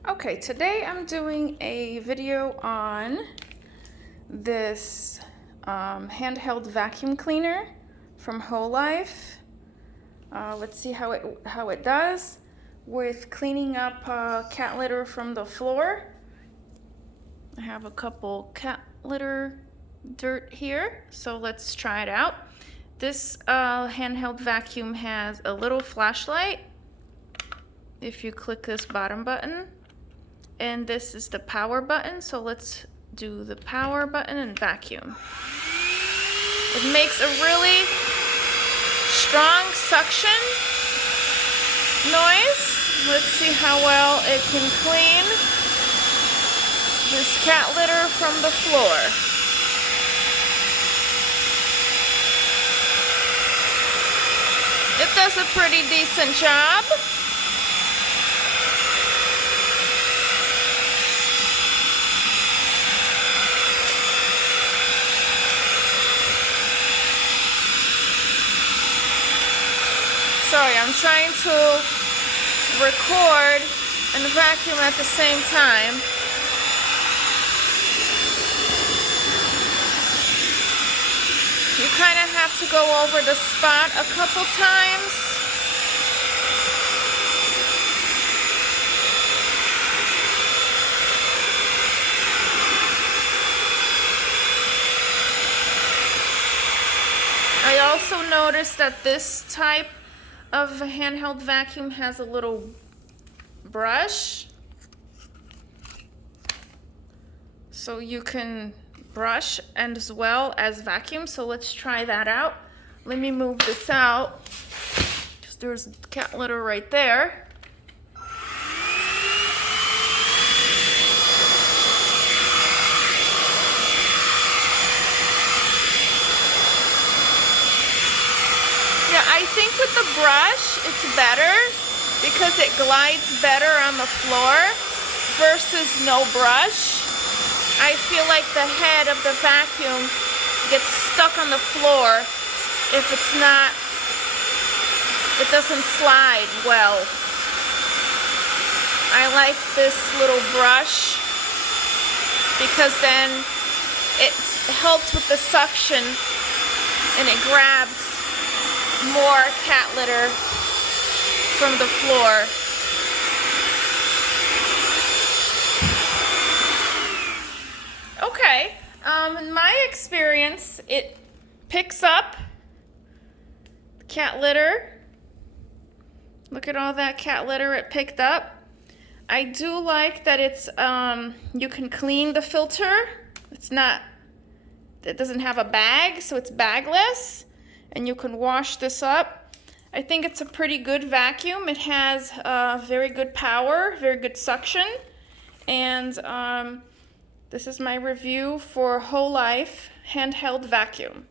Okay, today I'm doing a video on this handheld vacuum cleaner from Holife. Let's see how it does with cleaning up cat litter from the floor. I have a couple cat litter dirt here, so let's try it out. This handheld vacuum has a little flashlight if you click this bottom button, and this is the power button, so let's do the power button and vacuum. It makes a really strong suction noise. Let's see how well it can clean this cat litter from the floor. It does a pretty decent job. Sorry, I'm trying to record and vacuum at the same time. You kind of have to go over the spot a couple times. I also noticed that this type of a handheld vacuum has a little brush, so you can brush and as well as vacuum. So let's try that out. Let me move this out because there's cat litter right there. I think with the brush it's better because it glides better on the floor versus no brush. I feel like the head of the vacuum gets stuck on the floor if it's not, it doesn't slide well. I like this little brush because then it helps with the suction and it grabs more cat litter from the floor. Okay, in my experience, it picks up cat litter. Look at all that cat litter it picked up. I do like that it's you can clean the filter. It doesn't have a bag, so it's bagless. And you can wash this up. I think it's a pretty good vacuum. It has very good power, very good suction. And this is my review for Holife handheld vacuum.